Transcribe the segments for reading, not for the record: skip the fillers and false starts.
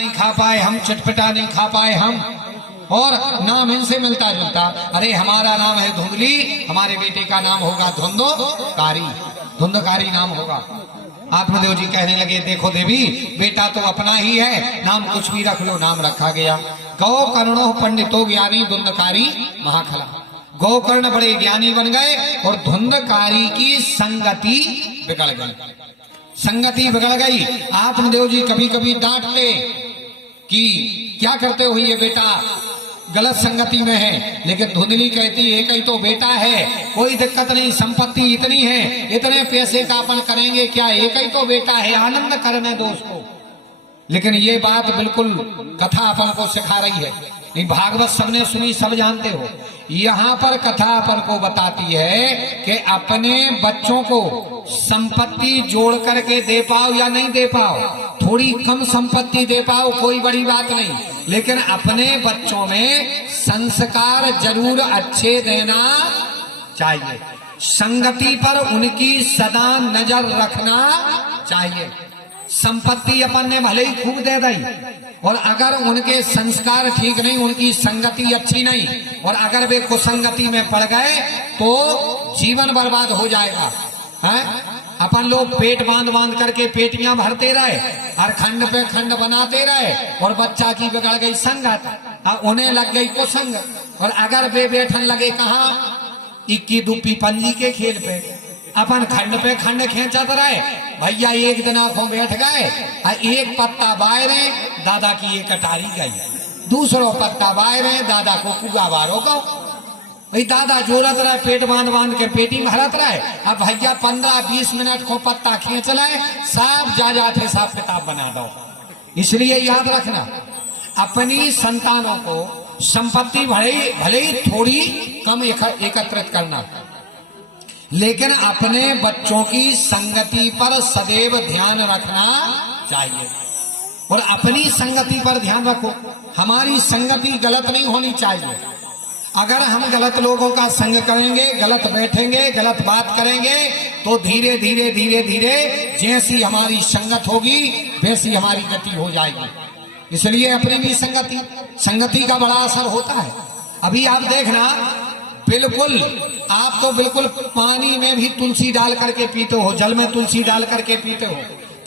नहीं खा पाए हम, चटपटा नहीं खा पाए हम, और नाम इनसे मिलता जुलता। अरे हमारा नाम है धुंधली, हमारे बेटे का नाम होगा धुंधकारी, धुंधकारी नाम होगा। आत्मदेव जी कहने लगे देखो देवी, बेटा तो अपना ही है, नाम कुछ भी रख लो, नाम रखा गया। गौ कर्णो पंडितो ज्ञानी धुंधकारी महाखला। गौकर्ण बड़े ज्ञानी बन गए और धुंधकारी की संगति बिगड़ गई, संगति बिगड़ गई। आत्मदेव जी कभी कभी डांटते कि क्या करते हो ये बेटा गलत संगति में है, लेकिन धुंधली कहती एक ही तो बेटा है, कोई दिक्कत नहीं, संपत्ति इतनी है, इतने पैसे का अपन करेंगे क्या, एक ही तो बेटा है, आनंद करने दो उसको। लेकिन ये बात बिल्कुल कथा अपन को सिखा रही है, नहीं भागवत सबने सुनी, सब जानते हो। यहाँ पर कथा अपन को बताती है कि अपने बच्चों को संपत्ति जोड़ करके दे पाओ या नहीं दे पाओ, थोड़ी कम संपत्ति दे पाओ कोई बड़ी बात नहीं, लेकिन अपने बच्चों में संस्कार जरूर अच्छे देना चाहिए, संगति पर उनकी सदा नजर रखना चाहिए। संपत्ति अपन ने भले ही खूब दे दी, और अगर उनके संस्कार ठीक नहीं, उनकी संगति अच्छी नहीं, और अगर वे कुसंगति में पड़ गए तो जीवन बर्बाद हो जाएगा। है अपन लोग पेट बांध बांध करके पेटियां भरते रहे और खंड पे खंड बनाते रहे, और बच्चा की बिगड़ गई संगत, उन्हें लग गई कुसंगत, और अगर वे बैठन लगे कहाँ, इक्की दुप्पी पंजी के खेल पे, अपन खंड पे खंड खींचत रहे। भैया एक दिन आंखों बैठ गए, एक पत्ता बाय रहे, दादा की एक कटारी गई, दूसरो पत्ता बाय रहे, दादा को कुआ बारो गो। भाई दादा जोरत रहे, पेट बांध बांध के पेटी भरत रहे, अब भैया 15-20 मिनट को पत्ता खींच लाए, सब जा थे हिसाब किताब बना दो। इसलिए याद रखना, अपनी संतानों को संपत्ति भले ही थोड़ी कम एकत्रित करना, लेकिन अपने बच्चों की संगति पर सदैव ध्यान रखना चाहिए। और अपनी संगति पर ध्यान रखो, हमारी संगति गलत नहीं होनी चाहिए। अगर हम गलत लोगों का संग करेंगे, गलत बैठेंगे, गलत बात करेंगे, तो धीरे धीरे धीरे धीरे जैसी हमारी संगत होगी वैसी हमारी गति हो जाएगी। इसलिए अपनी भी संगति का बड़ा असर होता है। अभी आप देखना, बिल्कुल आप तो बिल्कुल पानी में भी तुलसी डाल करके पीते हो, जल में तुलसी डाल करके पीते हो,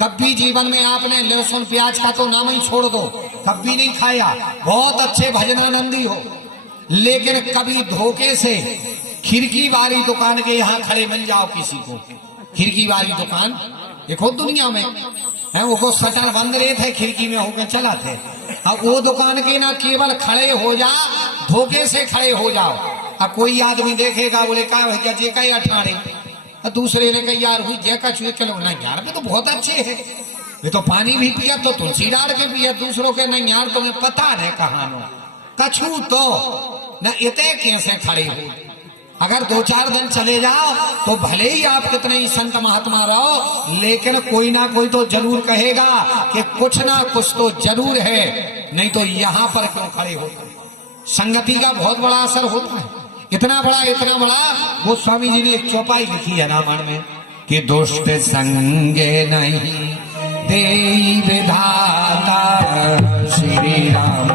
कभी जीवन में आपने लहसुन प्याज का तो नाम ही छोड़ दो, कभी नहीं खाया, बहुत अच्छे भजनानंदी हो, लेकिन कभी धोखे से खिड़की वाली दुकान के यहाँ खड़े मिल जाओ किसी को, खिड़की वाली दुकान देखो दुनिया में है, वो शटर बंद रहे थे, खिड़की में होकर चला थे, अब वो दुकान के ना केवल खड़े हो जा, धोखे से खड़े हो जाओ, अब कोई आदमी देखेगा बोले क्या भैया जे का 18, दूसरे ने कहा यार हुई जे का छुए चलो ना यार, वे तो बहुत अच्छे है, वे तो पानी भी पिया तो तुलसी डाल के पिया, दूसरों के नहीं यार तुम्हें पता नहीं कहा नो कछू तो न इतने कैसे खड़े हो। अगर 2-4 दिन चले जाओ तो भले ही आप कितने ही संत महात्मा रहो, लेकिन कोई ना कोई तो जरूर कहेगा कि कुछ ना कुछ तो जरूर है, नहीं तो यहाँ पर क्यों खड़े हो। संगति का बहुत बड़ा असर होता है, इतना बड़ा गोस्वामी जी ने एक चौपाई लिखी है रामायण में कि दुष्ट संगे नहीं देई विधाता श्री राम,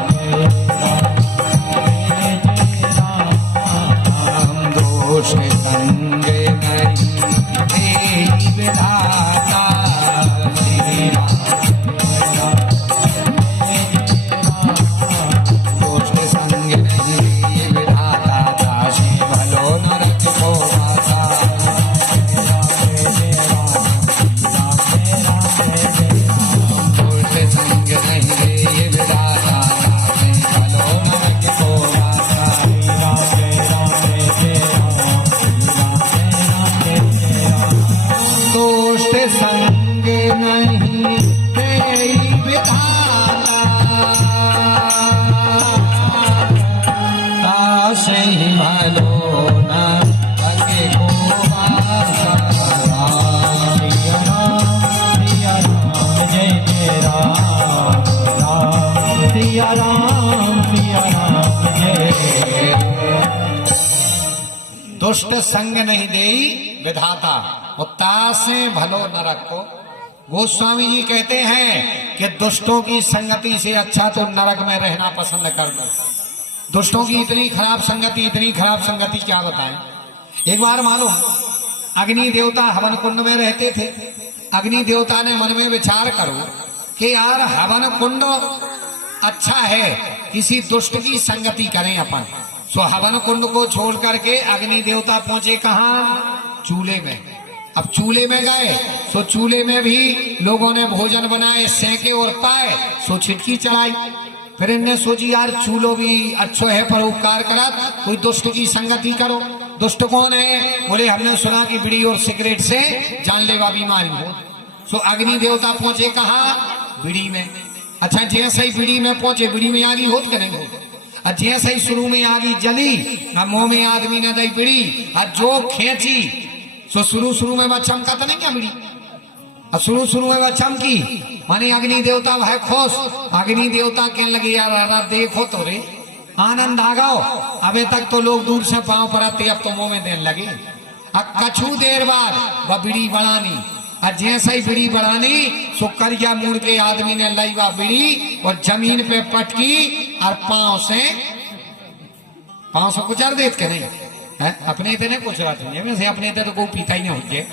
दुष्ट संगे नहीं देई विधाता श्री राम, दुष्ट संग नहीं विधाता श्री भलो नरक को माता, दुष्ट संग नहीं विधाता श्री भलो नरक को माता, दुष्ट संग नहीं तेरी विधाता तासे ही भलो न लगे को वासा, सिया राम जय जय राम, सिया राम जय। दुष्ट संग नहीं देई विधाता, उत्ता से भलो न रखो, गोस्वामी जी कहते हैं कि दुष्टों की संगति से अच्छा तो नरक में रहना पसंद कर दो। दुष्टों की इतनी खराब संगति क्या बताएं। एक बार मालूम अग्नि देवता हवन कुंड में रहते थे। अग्नि देवता ने मन में विचार करो कि यार हवन कुंड अच्छा है, किसी दुष्ट की संगति करें अपन। सो हवन कुंड को छोड़ करके अग्नि देवता पहुंचे कहाँ? चूल्हे में। अब चूल्हे में गए, सो चूल्हे में भी लोगों ने भोजन बनाए, सेके और पाए, सो छिटकी चढ़ाई। फिर इनने सोची यार चूल्हो भी अच्छो है पर उपकार करा, कोई दुष्ट की संगति करो। दुष्ट कौन है? बोले हमने सुना कि बीड़ी और सिगरेट से जानलेवा बीमारी हो। सो अग्नि देवता पहुंचे कहाँ? बीड़ी में। अच्छा जैसे ही बीड़ी में पहुंचे, बीड़ी में आगी होत के नहीं हो, जैसे ही शुरू में आगी जली, मुंह में आदमी ने दी बीड़ी, जो खींची सो शुरू में वह चमका तो नहीं क्या बीड़ी, शुरू में वह चमकी, माने अग्नि देवता वह खुश। अग्नि देवता कहने लगे यार देखो तो रे आनंद आ गओ, अबे तक तो लोग दूर से पांव पर आते, अब तो मुंह में देने लगे। अब कछु देर बाद वह बीड़ी बढ़ानी, और जैसे ही बीड़ी बढ़ानी सो करिया मुड़ के आदमी ने लाई वह बीड़ी और जमीन पे पटकी और पांव से कुचल देत के नहीं है। अपने इतने कुछ रहा वैसे अपने इतने तो कोई पीता ही नहीं होंगे।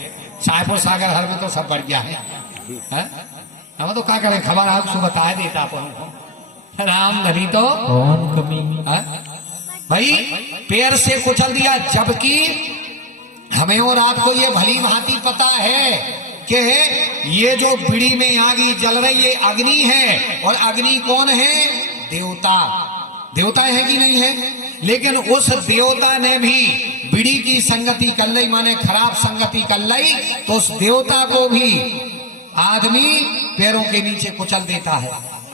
साहेब सागर हर में तो सब बढ़ गया है। हम तो क्या करें, खबर आपको बता देता अपन राम धनी तो कमी भाई पैर से कुचल दिया, जबकि हमें और आपको ये भली भांति पता है कि ये जो बीड़ी में आगी जल रही है अग्नि है, और अग्नि कौन है? देवता। देवता है कि नहीं है? लेकिन उस देवता ने भी बीड़ी की संगति कर ली, माने खराब संगति कर ली, तो उस देवता को भी आदमी पैरों के नीचे कुचल देता है।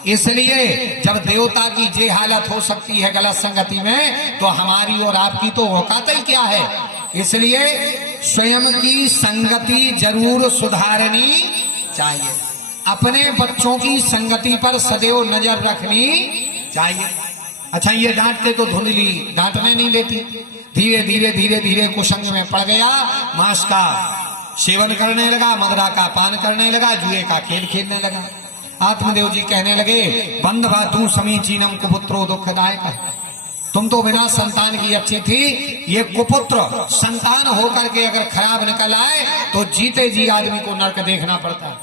इसलिए जब देवता की ये हालत हो सकती है गलत संगति में, तो हमारी और आपकी तो औकात ही क्या है। इसलिए स्वयं की संगति जरूर सुधारनी चाहिए, अपने बच्चों की संगति पर सदैव नजर रखनी चाहिए। अच्छा ये डांटते तो धुंधली डांटने नहीं देती, धीरे धीरे कुसंग में पड़ गया, मांस का सेवन करने लगा, मदरा का पान करने लगा, जुए का खेल खेलने लगा। आत्मदेव जी कहने लगे बंधवा तू समीचीनम कुपुत्रो दुखदायक, तुम तो बिना संतान की अच्छी थी, ये कुपुत्र संतान होकर के अगर खराब निकल आए तो जीते जी आदमी को नरक देखना पड़ता है।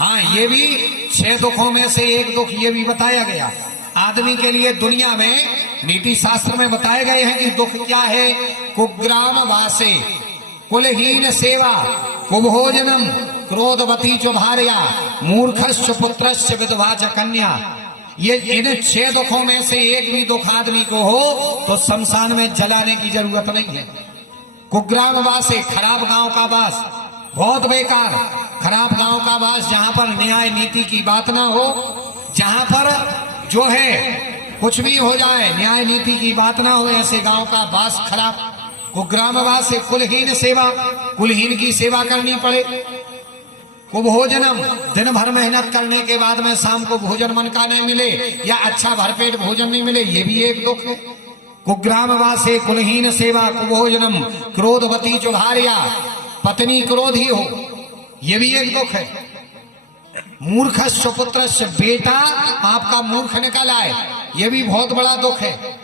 हाँ ये भी 6 दुखों में से एक दुख ये भी बताया गया आदमी के लिए। दुनिया में नीति शास्त्र में बताए गए हैं कि दुख क्या है। कुग्राम वासे, कुलहीन सेवा, कुभोजनम, क्रोधवती च भार्या, मूर्खश्च पुत्रश्च विधवा च कन्या। ये इन 6 दुखों में से एक भी दुख आदमी को हो तो शमशान में जलाने की जरूरत नहीं है। कुग्राम वासे, खराब गांव का वास, बहुत बेकार खराब गांव का वास, जहां पर न्याय नीति की बात ना हो, जहां पर जो है कुछ भी हो जाए न्याय नीति की बात ना हो, ऐसे गांव का वास खराब। कुग्राम वास से कुलहीन सेवा, कुलहीन की सेवा करनी पड़े। कुभोजनम, दिन भर मेहनत करने के बाद में शाम को भोजन मन का नहीं मिले या अच्छा भरपेट भोजन नहीं मिले, ये भी एक दुख है। कुग्राम वासे, कुलहीन सेवा, कुभोजनम, क्रोधवती जो भार्या, पत्नी क्रोधी हो, ये भी एक दुख है। मूर्खस्य पुत्रस्य, बेटा आपका मूर्ख निकल आए, ये भी बहुत बड़ा दुख है।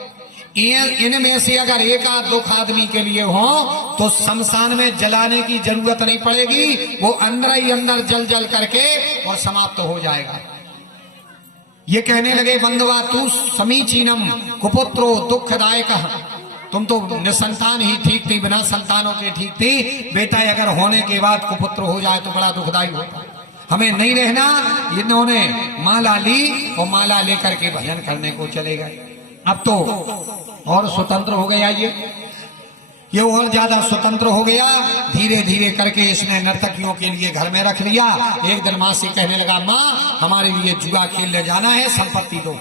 इनमें से अगर एक आध दुख आदमी के लिए हो तो शमशान में जलाने की जरूरत नहीं पड़ेगी, वो अंदर ही अंदर जल जल करके और समाप्त हो जाएगा। ये कहने लगे बंधवा तू समीचीनम कुपुत्रो दुखदायक, तुम तो निसंतान ही ठीक थी, बिना संतानों के ठीक थी, बेटा अगर होने के बाद कुपुत्र हो जाए तो बड़ा दुखदायी होता। हमें नहीं रहना। इन्होंने माला ली और माला लेकर के भजन करने को चले गए। अब तो और स्वतंत्र हो गया, ये और ज्यादा स्वतंत्र हो गया। धीरे धीरे करके इसने नर्तकियों के लिए घर में रख लिया। एक दिन माँ से कहने लगा माँ हमारे लिए जुआ खेलने जाना है, संपत्ति दो।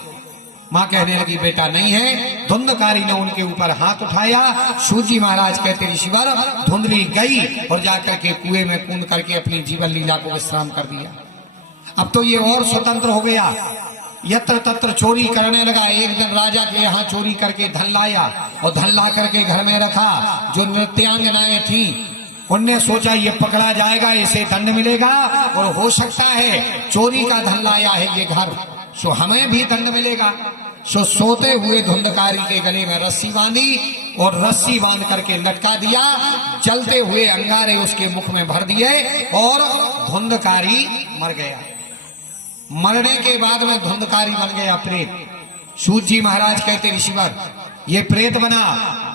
माँ कहने लगी बेटा नहीं है। धुंधकारी ने उनके ऊपर हाथ उठाया। सूजी महाराज कहते ईश्वर, धुंधली गई और जाकर के कुएं में कूद करके अपनी जीवन लीला को विश्राम कर दिया। अब तो ये और स्वतंत्र हो गया, यत्र तत्र चोरी करने लगा। एक दिन राजा के यहाँ चोरी करके धन लाया और धन ला करके घर में रखा। जो नृत्यांगनाएं थी उनने सोचा ये पकड़ा जाएगा, इसे दंड मिलेगा और हो सकता है चोरी का धन लाया है ये घर, सो हमें भी दंड मिलेगा। सो सोते हुए धुंधकारी के गले में रस्सी बांधी और रस्सी बांध करके लटका दिया। जलते हुए अंगारे उसके मुख में भर दिए और धुंधकारी मर गया। मरने के बाद में धुंधकारी बन गया प्रेत। सूत जी महाराज कहते ऋषिवर ये प्रेत बना।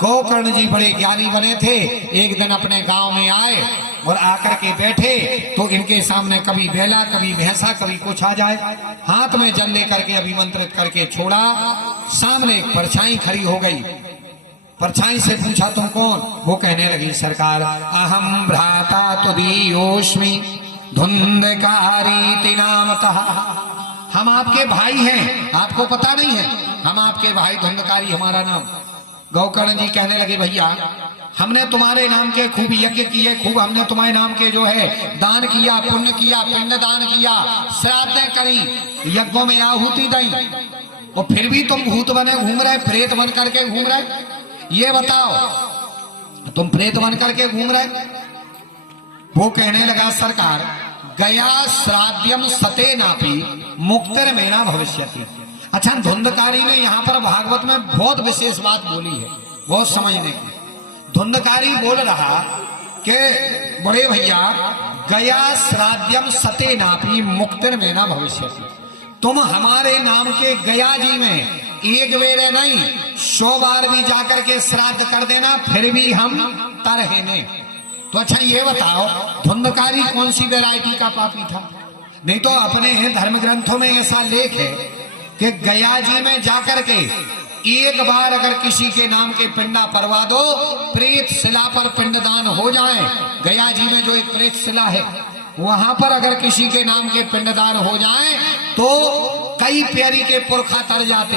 गोकर्ण जी बड़े ज्ञानी बने थे, एक दिन अपने गांव में आए और आकर के बैठे तो इनके सामने कभी बेला, कभी भैंसा, कभी कुछ आ जाए। हाथ में जल लेकर के अभिमंत्रित करके छोड़ा। सामने एक परछाई खड़ी हो गई। परछाई से पूछा तुम कौन? वो कहने लगी सरकार अहम भ्राता तुदीयोस्मि धुंधकारी नामतः। हम आपके भाई हैं, आपको पता नहीं है, हम आपके भाई धुंधकारी हमारा नाम। गोकर्ण जी कहने लगे भैया हमने तुम्हारे नाम के खूब यज्ञ किए, खूब हमने तुम्हारे नाम के जो है दान किया, पुण्य किया, पिंड दान किया, श्राद्ध करी, यज्ञों में आहुति दी, और फिर भी तुम भूत बने घूम रहे, प्रेत बन करके घूम रहे। ये बताओ तुम प्रेत बन करके घूम रहे। वो कहने लगा सरकार गया श्राद्यम सते नापी मुक्तिर मेना भविष्यति। अच्छा धुंधकारी ने यहाँ पर भागवत में बहुत विशेष बात बोली है, बहुत समझने की। धुंधकारी बोल रहा कि बड़े भैया गया श्राद्यम सते नापी मुक्तिर मेना भविष्यति। तुम हमारे नाम के गया जी में एक बेर नहीं 100 बार भी जाकर के श्राद्ध कर देना, फिर भी हम तरह नहीं। तो अच्छा ये बताओ धुंधकारी कौन सी वैरायटी का पापी था? नहीं तो अपने धर्म ग्रंथों में ऐसा लेख है कि गया जी में जाकर के एक बार अगर किसी के नाम के पिंडा परवा दो, प्रेत शिला पर पिंडदान हो जाए। गया जी में जो एक प्रेत शिला है वहां पर अगर किसी के नाम के पिंडदान हो जाए तो कई पैरी के पुरखा तर जाते,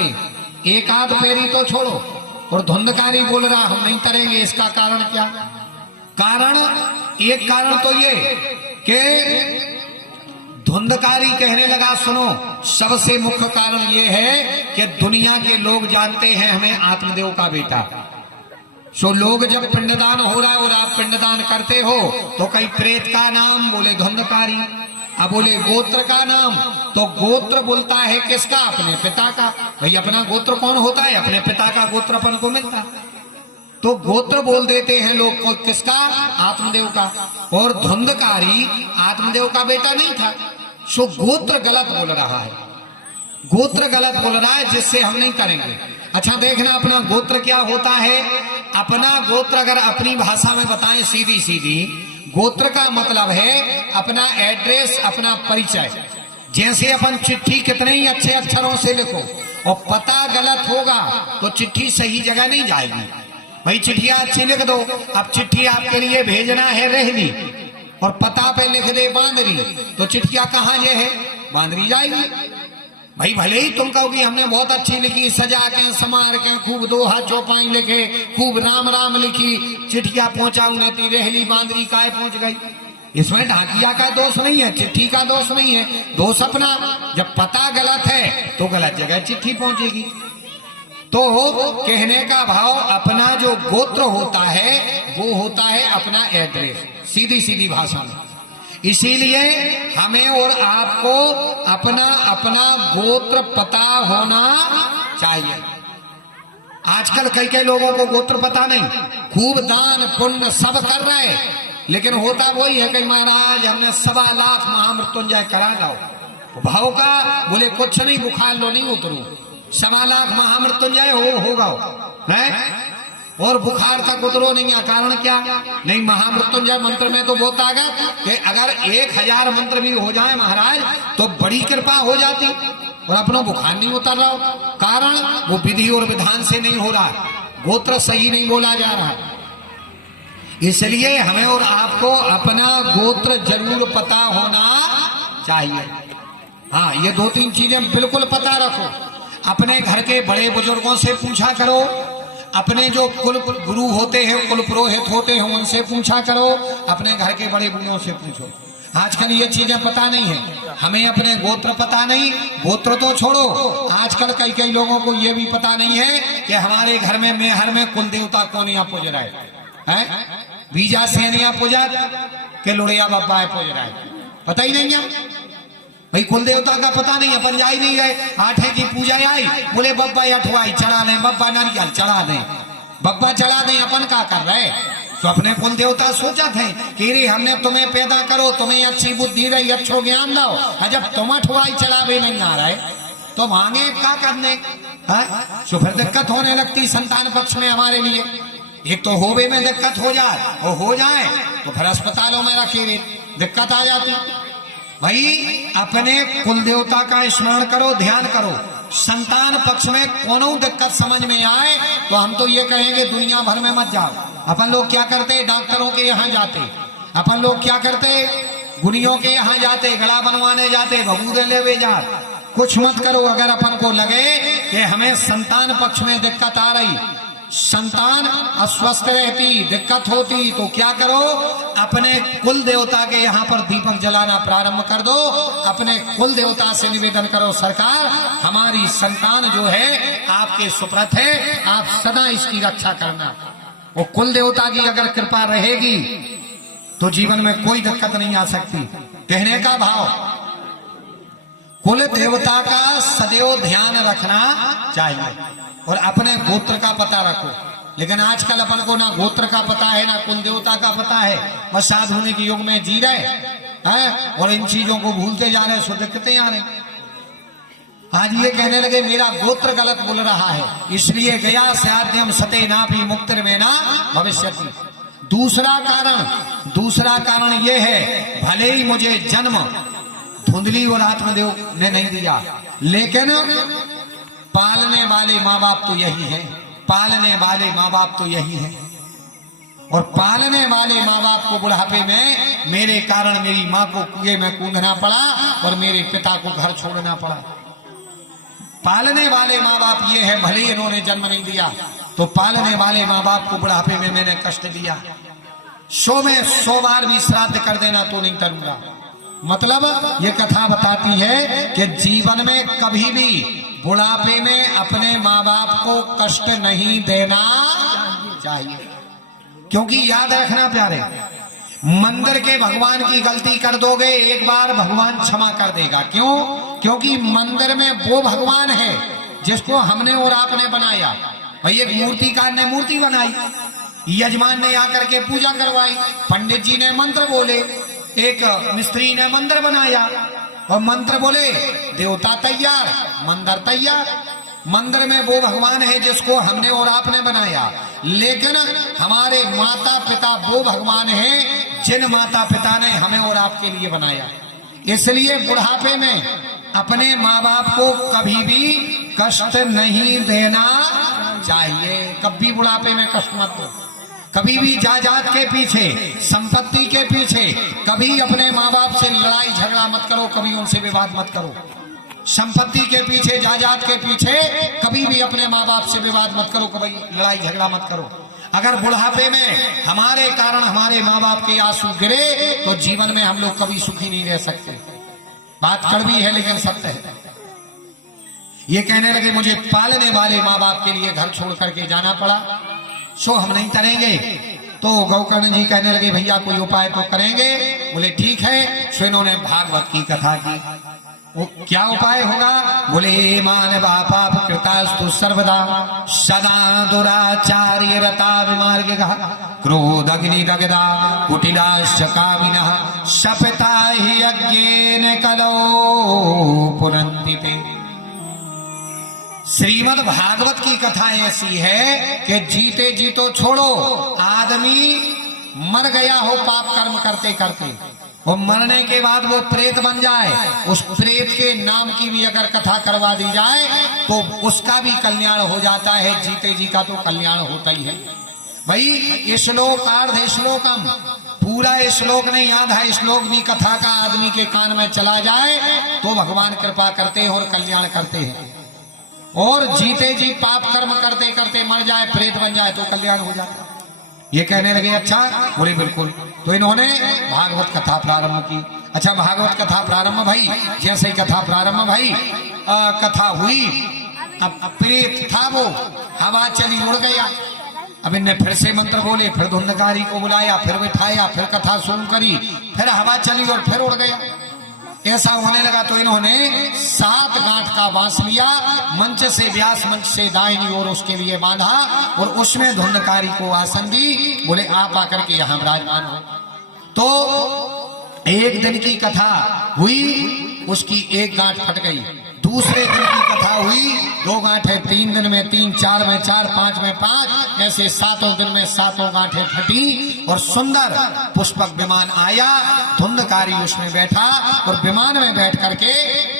एक आध पैरी तो छोड़ो। और धुंधकारी बोल रहा हम नहीं तरेंगे, इसका कारण क्या? कारण एक कारण तो ये कि धुंधकारी कहने लगा सुनो सबसे मुख्य कारण ये है कि दुनिया के लोग जानते हैं हमें आत्मदेव का बेटा। सो लोग जब पिंडदान हो रहा है और आप पिंडदान करते हो तो कई प्रेत का नाम बोले धुंधकारी, अब बोले गोत्र का नाम तो गोत्र बोलता है किसका? अपने पिता का। भाई अपना गोत्र कौन होता है? अपने पिता का गोत्र अपन को मिलता, तो गोत्र बोल देते हैं लोग को किसका? आत्मदेव का। और धुंधकारी आत्मदेव का बेटा नहीं था, सो गोत्र गलत बोल रहा है, गोत्र गलत बोल रहा है, जिससे हम नहीं करेंगे। अच्छा देखना अपना गोत्र क्या होता है। अपना गोत्र अगर अपनी भाषा में बताएं सीधी सीधी, गोत्र का मतलब है अपना एड्रेस, अपना परिचय। जैसे अपन चिट्ठी कितने ही अच्छे अक्षरों से लिखो और पता गलत होगा तो चिट्ठी सही जगह नहीं जाएगी। भाई चिट्ठिया अच्छी लिख दो, अब चिट्ठी आपके लिए भेजना है रहली और पता पे लिख दे बांदरी, तो चिट्ठिया कहाँ ये है? बांदरी जाएगी। भाई भले ही तुम कहोगी हमने बहुत अच्छी लिखी, सजा के समार के खूब दोहा चौपाई लिखे, खूब राम राम लिखी, चिट्ठिया पहुंचाऊ नहीं, रहली बांदरी काय पहुंच गई। इसमें ढाकिया का दोष नहीं है, चिट्ठी का दोष नहीं है, दोष अपना। जब पता गलत है तो गलत जगह चिट्ठी पहुंचेगी। तो कहने का भाव अपना जो गोत्र होता है वो होता है अपना एड्रेस, सीधी सीधी भाषा में। इसीलिए हमें और आपको अपना अपना गोत्र पता होना चाहिए। आजकल कई कई लोगों को गोत्र पता नहीं, खूब दान पुण्य सब कर रहे, लेकिन होता वही है कि महाराज हमने 1.25 लाख महामृत्युंजय करा दो। भाव का बोले कुछ नहीं, बुखार लो नहीं उतरू, 1.25 लाख महामृत्युंजय होगा है और बुखार तक उतरो नहीं है। कारण क्या? नहीं महामृत्युंजय मंत्र में तो बहुत ताकत कि अगर 1000 मंत्र भी हो जाए महाराज तो बड़ी कृपा हो जाती और अपना बुखार नहीं उतर रहा। कारण वो विधि और विधान से नहीं हो रहा, गोत्र सही नहीं बोला जा रहा। इसलिए हमें और आपको अपना गोत्र जरूर पता होना चाहिए। हाँ ये 2-3 चीजें बिल्कुल पता रखो। अपने घर के बड़े बुजुर्गों से पूछा करो, अपने जो कुल गुरु होते हैं, कुल पुरोहित होते हैं, उनसे पूछा करो, अपने घर के बड़े बूढ़ों से पूछो। आजकल ये चीजें पता नहीं है, हमें अपने गोत्र पता नहीं। गोत्र तो छोड़ो, आजकल कई कई लोगों को ये भी पता नहीं है कि हमारे घर में मेहर में कुल देवता कौन यहाँ पूज रहा है। बीजा सेनिया पूजत के लुड़िया बब्बा पूज रहा है, पता ही नहीं है भाई। कुल देवता का पता नहीं, अपन जा ही नहीं गए। आठे की पूजा आई, बोले बब्बा अठवाई चढ़ा लें, बब्बा नारियल चढ़ा दें, बब्बा चढ़ा दें। अपन क्या कर रहे? तो अपने कुल देवता सोचा थे कि रे हमने तुम्हें पैदा करो, तुम्हें अच्छी बुद्धि रही, अच्छो ज्ञान दो, जब तुम अठवाई चढ़ावे नहीं आ रहे तो मांगे क्या करने? तो फिर दिक्कत होने लगती संतान पक्ष में हमारे लिए। एक तो होवे में दिक्कत हो जाए, और हो जाए तो फिर अस्पतालों में रखे रे दिक्कत आ जाती। भाई अपने कुल देवता का स्मरण करो, ध्यान करो। संतान पक्ष में कोनो दिक्कत समझ में आए तो हम तो ये कहेंगे दुनिया भर में मत जाओ। अपन लोग क्या करते? डॉक्टरों के यहाँ जाते, अपन लोग क्या करते? गुनियों के यहाँ जाते, गला बनवाने जाते, भभूदे लेवे जाते। कुछ मत करो। अगर अपन को लगे कि हमें संतान पक्ष में दिक्कत आ रही, संतान अस्वस्थ रहती, दिक्कत होती, तो क्या करो? अपने कुल देवता के यहाँ पर दीपक जलाना प्रारंभ कर दो। अपने कुल देवता से निवेदन करो, सरकार हमारी संतान जो है आपके सुप्रत है, आप सदा इसकी रक्षा करना। वो कुल देवता की अगर कृपा रहेगी तो जीवन में कोई दिक्कत नहीं आ सकती। कहने का भाव, कुल देवता का सदैव ध्यान रखना चाहिए और अपने गोत्र का पता रखो। लेकिन आजकल अपन को ना गोत्र का पता है, ना कुल देवता का पता है, बस साधुने के युग में जी रहे हैं और इन चीजों को भूलते जा रहे, सो दिक्कतें आ रही। आज ये कहने लगे मेरा गोत्र गलत बोल रहा है, इसलिए गया साध्यम सते ना भी मुक्तिर में ना भविष्यति। दूसरा कारण ये है, भले ही मुझे जन्म धुंधली और आत्मदेव ने नहीं दिया, लेकिन पालने वाले माँ बाप तो यही है, पालने वाले माँ बाप तो यही है। और पालने वाले माँ बाप को बुढ़ापे में मेरे कारण मेरी माँ को कुएं में कूदना पड़ा और मेरे पिता को घर छोड़ना पड़ा। पालने वाले माँ बाप ये है, भले इन्होंने जन्म नहीं दिया तो पालने वाले माँ बाप को बुढ़ापे में मैंने कष्ट दिया। 100 में 100 बार भी श्राद्ध कर देना तो नहीं करूंगा। मतलब ये कथा बताती है कि जीवन में कभी भी बुढ़ापे में अपने माँ बाप को कष्ट नहीं देना चाहिए। क्योंकि याद रखना प्यारे, मंदिर के भगवान की गलती कर दोगे एक बार, भगवान क्षमा कर देगा। क्यों? क्योंकि मंदिर में वो भगवान है जिसको हमने और आपने बनाया। भाई एक मूर्तिकार ने मूर्ति बनाई, यजमान ने आकर के पूजा करवाई, पंडित जी ने मंत्र बोले, एक मिस्त्री ने मंदिर बनाया और मंत्र बोले, देवता तैयार, मंदिर तैयार। मंदिर में वो भगवान है जिसको हमने और आपने बनाया, लेकिन हमारे माता पिता वो भगवान है जिन माता पिता ने हमें और आपके लिए बनाया। इसलिए बुढ़ापे में अपने माँ बाप को कभी भी कष्ट नहीं देना चाहिए। कभी बुढ़ापे में कष्ट मत दो। कभी भी जायदाद के पीछे, संपत्ति के पीछे कभी अपने माँ बाप से लड़ाई झगड़ा मत करो, कभी उनसे विवाद मत करो। संपत्ति के पीछे, जायदाद के पीछे कभी भी अपने माँ बाप से विवाद मत करो, कभी लड़ाई झगड़ा मत करो। अगर बुढ़ापे में हमारे कारण हमारे माँ बाप के आंसू गिरे तो जीवन में हम लोग कभी सुखी नहीं रह सकते। बात कड़वी है लेकिन सत्य है। ये कहने लगे मुझे पालने वाले माँ बाप के लिए घर छोड़ करके जाना पड़ा, सो हम नहीं करेंगे। तो गौकर्ण जी कहने लगे भैया कोई उपाय तो करेंगे। बोले ठीक है। सो इन्होंने भागवत की कथा की। वो क्या उपाय होगा? बोले मानवा पाप कृतास्तु सर्वदा सदा दुराचार्य रता विमार्ग क्रोध अग्नि दगदा कुटिलाश्च कामिनः शपथा हि यज्ञेन कलो पुनन्ति ते। श्रीमद् भागवत की कथा ऐसी है कि जीते जी तो छोड़ो, आदमी मर गया हो पाप कर्म करते करते, और मरने के बाद वो प्रेत बन जाए, उस प्रेत के नाम की भी अगर कथा करवा दी जाए तो उसका भी कल्याण हो जाता है। जीते जी का तो कल्याण होता ही है। भाई श्लोकार्ध श्लोकम, पूरा श्लोक नहीं, आधा श्लोक भी कथा का आदमी के कान में चला जाए तो भगवान कृपा करते हैं और कल्याण करते हैं। और जीते जी पाप कर्म करते करते मर जाए, प्रेत बन जाए तो कल्याण हो जाता है। ये कहने लगे अच्छा। बोले बिल्कुल। तो इन्होंने भागवत कथा प्रारंभ की। अच्छा भागवत कथा प्रारंभ भाई, जैसे ही कथा प्रारंभ भाई, कथा हुई, अब प्रेत था वो, हवा चली उड़ गया, अब इनने फिर से मंत्र बोले, फिर धुंधकारी को बुलाया, फिर बिठाया, फिर कथा शुरू करी, फिर हवा चली और फिर उड़ गया। ऐसा होने लगा तो इन्होंने 7 गांठ का बांस लिया, मंच से व्यास मंच से दाहिनी ओर उसके लिए बांधा और उसमें धुंधकारी को आसन दी। बोले आप आकर के यहां विराजमान हो। तो एक दिन की कथा हुई, उसकी 1 गांठ फट गई। दूसरे दिन की कथा हुई, 2 गांठें, 3 दिन में 3, 4 में 4, 5 में 5, ऐसे 7 दिन में 7 गांठें फटी और सुंदर पुष्पक विमान आया। धुंधकारी उसमें बैठा और विमान में बैठ करके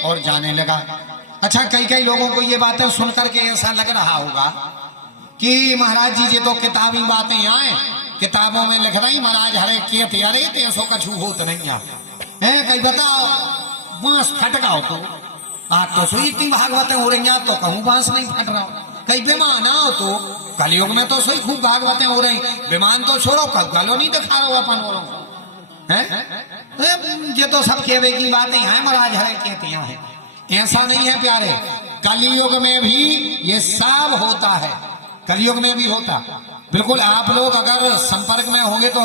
और जाने लगा। अच्छा, कई लोगों को ये बातें सुन करके ऐसा लग रहा होगा कि महाराज जी ये तो किताबी बातें आए, किताबों में लिख रही महाराज हरे के अरे तेसो कछु होत नहीं है। कई बताओ बांस फट गया हो तो तो सोई इतनी भागवतें हो रही हैं, तो कहूँ बांस नहीं फट रहा। कई विमान आओ तो कलयुग में तो सोई खूब भागवतें हो रही, विमान तो छोड़ो, गलो नहीं दिखा रहा अपन हो रहा है। ये तो सब कहवे की बातें हैं, महाराज हरे कहती हैं। ऐसा नहीं है प्यारे, कलयुग में भी ये सब होता है, कलयुग में भी होता। बिल्कुल आप लोग अगर संपर्क में होंगे तो